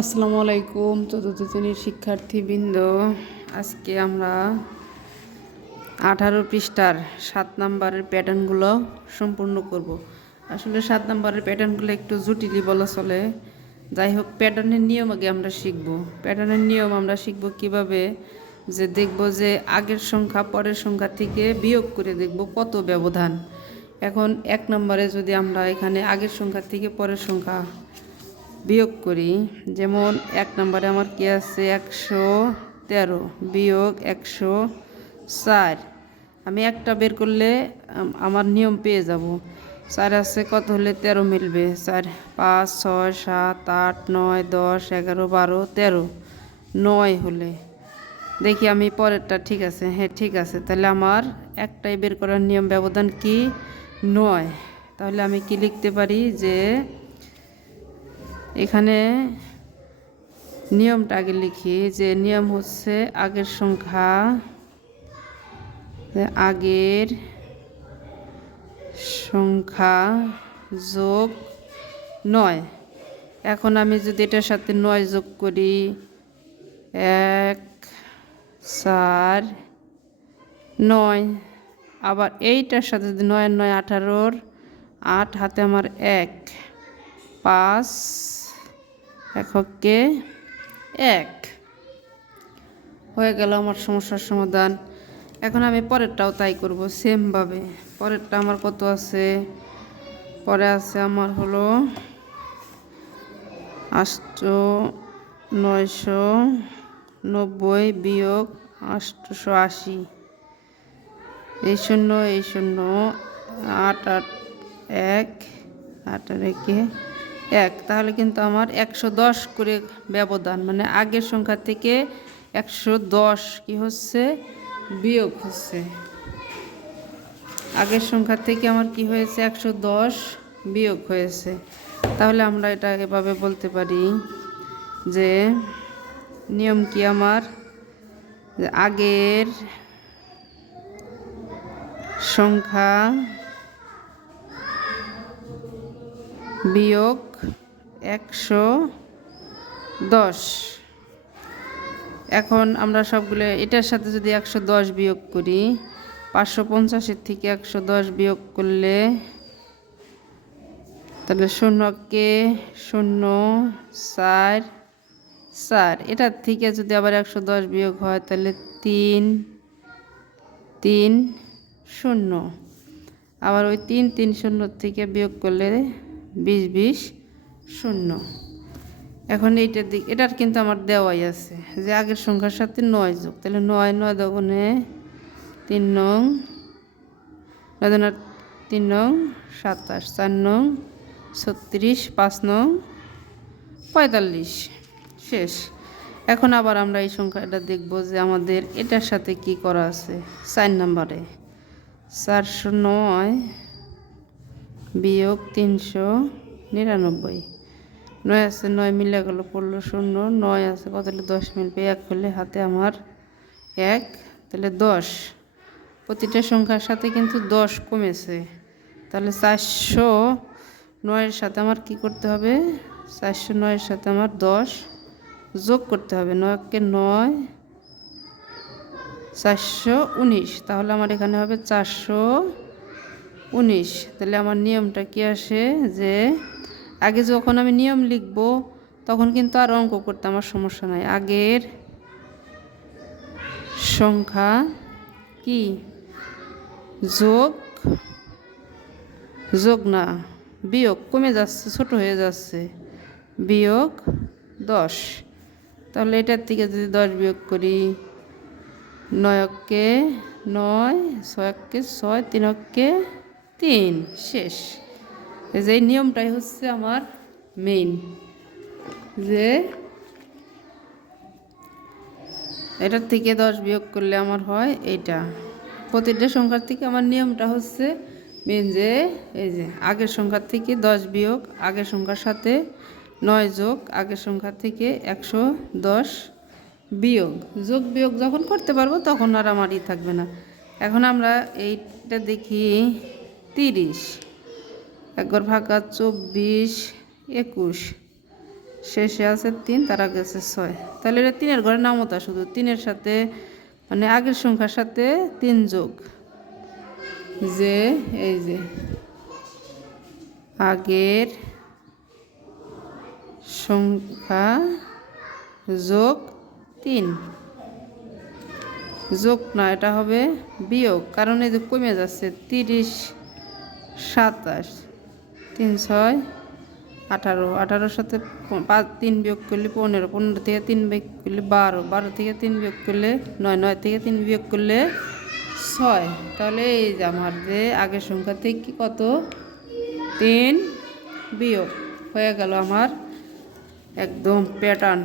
আসসালামু আলাইকুম চতুর্থ শ্রেণির শিক্ষার্থীবৃন্দ। আজকে আমরা আঠারো পৃষ্ঠার সাত নাম্বারের প্যাটার্নগুলো সম্পূর্ণ করব। আসলে সাত নাম্বারের প্যাটার্নগুলো একটু জটিলই বলা চলে। যাই হোক, প্যাটার্নের নিয়ম আগে আমরা শিখব। প্যাটার্নের নিয়ম আমরা শিখব কীভাবে? যে দেখব যে আগের সংখ্যা পরের সংখ্যা থেকে বিয়োগ করে দেখব কত ব্যবধান। এখন এক নম্বরে যদি আমরা এখানে আগের সংখ্যা থেকে পরের সংখ্যা বিয়োগ করি। যেমন এক নম্বরে আমার কি আছে? একশো তেরো। বিয়োগ একশো চার। আমি একটা বের করলে, আম- আমার নিয়ম পেয়ে যাব। চার আছে, কত হলে তেরো মিলবে? চার, পাঁচ, ছয়, সাত, আট, নয়, দশ, এগারো, বারো, তেরো। নয় হলে। দেখি আমি পরেরটা ঠিক আছে? হ্যাঁ ঠিক আছে। তাহলে আমার একটাই বের করার নিয়ম ব্যবধান কি? নয়। তাহলে আমি কি লিখতে পারি যে এখানে নিয়মটা আগে লিখি যে নিয়ম হচ্ছে আগের সংখ্যা আগের সংখ্যা যোগ নয়। এখন আমি যদি এটার সাথে নয় যোগ করি, এক, চার, নয়, আবার এইটার সাথে যদি নয় নয় আঠারোর আট হাতে আমার এক, পাঁচ এককে এক। হয়ে গেল আমার সমস্যার সমাধান। এখন আমি পরেরটাও তাই করব সেমভাবে। পরেরটা আমার কত আছে? পরে আছে আমার হলো আষ্ট নয়শো নব্বই বিয়োগ আটশো আশি। এই শূন্য এই শূন্য, আট আট এক, আট আর একে এক, তাহলে কিন্তু আমার একশো দশ করে ব্যবধান মানে আগের সংখ্যা থেকে একশো দশ কি হচ্ছে? বিয়োগ হচ্ছে। আগের সংখ্যা থেকে আমার কি হয়েছে? একশো দশ বিয়োগ হয়েছে। তাহলে আমরা এটা এভাবে বলতে পারি যে নিয়ম কি আমার? আগের সংখ্যা বিয়োগ একশো দশ। এখন আমরা সবগুলো, এটার সাথে যদি একশো দশ বিয়োগ করি, পাঁচশো পঞ্চাশের থেকে একশো দশ বিয়োগ করলে, তাহলে শূন্যকে শূন্য চার চার। এটার থেকে যদি আবার একশো দশ বিয়োগ হয়, তাহলে তিন তিন শূন্য। আবার ওই তিন তিন শূন্য থেকে বিয়োগ করলে বিশ বিশ, শূন্য। এখন এইটার দিক, এটার কিন্তু আমার দেওয়াই আছে যে আগের সংখ্যার সাথে নয় যোগ। তাহলে নয় নয় দগুণে তিন নং, নয় তিন নং, সাতাশ, চার নং, ছত্রিশ, পাঁচ নং, পঁয়তাল্লিশ। শেষ। এখন আবার আমরা এই সংখ্যাটা দেখব যে আমাদের এটার সাথে কি করা আছে। চার নম্বরে। চারশো নয় বিয়োগ তিনশো নিরানব্বই। নয় আছে নয় মিলে গেল পড়ল শূন্য, নয় আছে কত দশ মিলবে? এক হলে হাতে আমার এক, তাহলে দশ। প্রতিটা সংখ্যার সাথে কিন্তু দশ কমেছে। তাহলে চারশো নয়ের সাথে আমার কি করতে হবে? চারশো নয়ের সাথে আমার দশ যোগ করতে হবে। নয়কে নয়, চারশো উনিশ। তাহলে আমার এখানে হবে চারশো উনিশ। তাহলে আমার নিয়মটা কি আসে? যে আগে যখন আমি নিয়ম লিখব, তখন কিন্তু আর অঙ্ক করতে আমার সমস্যা নাই। আগের সংখ্যা কি? যোগ যোগ না, বিয়োগ। কমে যাচ্ছে, ছোট হয়ে যাচ্ছে। বিয়োগ দশ। তাহলে এটার থেকে যদি দশ বিয়োগ করি, নয়কে নয়, ছয়কে ছয়, তিনকে তিন, শেষ। যে নিয়মটাই হচ্ছে আমার মেইন যে এটার থেকে দশ বিয়োগ করলে আমার হয় এইটা। প্রতিটা সংখ্যার থেকে আমার নিয়মটা হচ্ছে মেন যে এই যে আগের সংখ্যার থেকে দশ বিয়োগ, আগের সংখ্যার সাথে নয় যোগ, আগের সংখ্যা থেকে একশো দশ বিয়োগ। যোগ, বিয়োগ যখন করতে পারব তখন আর আমার ই থাকবে না। এখন আমরা এইটা দেখি। তিরিশ। একবার ফাঁকা চব্বিশ, একুশ। শেষে আছে তিন, তার আগে আছে ছয়। তাহলে এটা তিনের ঘরে নামতা শুধু। তিনের সাথে মানে আগের সংখ্যার সাথে তিন যোগ। যে, এই যে, আগের সংখ্যা যোগ তিন। যোগ না, এটা হবে বিয়োগ। কারণ এই যে কমে যাচ্ছে তিরিশ সাতাশ, তিন ছয়, আঠারো, আঠারোর সাথে পাঁচ, তিন বিয়োগ করলে পনেরো পনেরো থেকে তিন বিয়োগ করলে বারো বারো থেকে তিন বিয়োগ করলে নয় নয় থেকে তিন বিয়োগ করলে ছয়। তাহলে এই যে আমার যে আগের সংখ্যা থেকে কত? তিন বিয়োগ। হয়ে গেল আমার একদম প্যাটার্ন